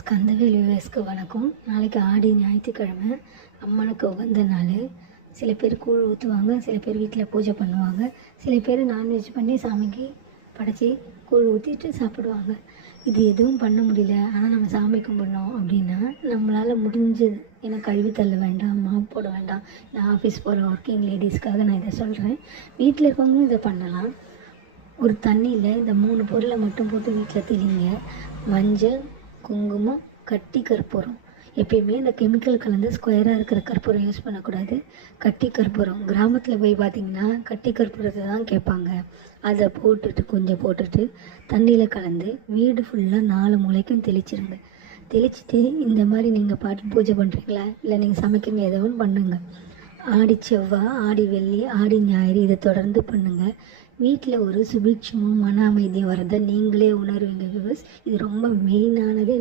ஸ்கந்தவேல் வியூவர்ஸ்க்கு வணக்கம். நாளைக்கு ஆடி ஞாயிற்றுக்கிழமை, அம்மனுக்கு உகந்த நாள். சில பேர் கூழ் ஊற்றுவாங்க, சில பேர் வீட்டில் பூஜை பண்ணுவாங்க, சில பேர் நான்வெஜ் பண்ணி சாமிக்கு படைச்சி கூழ் ஊற்றிட்டு சாப்பிடுவாங்க. இது எதுவும் பண்ண முடியல, ஆனால் நம்ம சாமி கும்பிடணும் அப்படின்னா நம்மளால் முடிஞ்சது. ஏன்னா கழுவி தள்ள வேண்டாம், மாவு போட வேண்டாம். நான் ஆஃபீஸ் போகிற ஒர்க்கிங் லேடிஸ்க்காக நான் இதை சொல்கிறேன். வீட்டில் இருக்கவங்களும் இதை பண்ணலாம். ஒரு தண்ணியில் இந்த 3 பொருளை மட்டும் போட்டு வீட்டில் தெளிங்க. மஞ்சள், குங்குமம், கட்டி கற்பூரம். எப்பயுமே இந்த கெமிக்கல் கலந்து ஸ்கொயராக இருக்கிற கற்பூரம் யூஸ் பண்ணக்கூடாது. கட்டி கற்பூரம் கிராமத்தில் போய் பார்த்திங்கன்னா கட்டி கற்பூரத்தை தான் கேட்பாங்க. அதை கொஞ்சம் போட்டுட்டு தண்ணியில் கலந்து வீடு ஃபுல்லாக 4 மூலைக்கும் தெளிச்சிருங்க. தெளிச்சுட்டு இந்த மாதிரி நீங்கள் பாட்டு பூஜை பண்ணுறீங்களா, இல்லை நீங்கள் சமைக்கிறீங்க, ஏதோ ஒன்று பண்ணுங்கள். ஆடி செவ்வாய், ஆடி வெள்ளி, ஆடி ஞாயிறு இதை தொடர்ந்து பண்ணுங்கள். வீட்டில் ஒரு சுபிட்சமும் மன அமைதியும் வரதை நீங்களே உணர்வீங்க வியூவர்ஸ். இது ரொம்ப மெயினானது. எனக்கு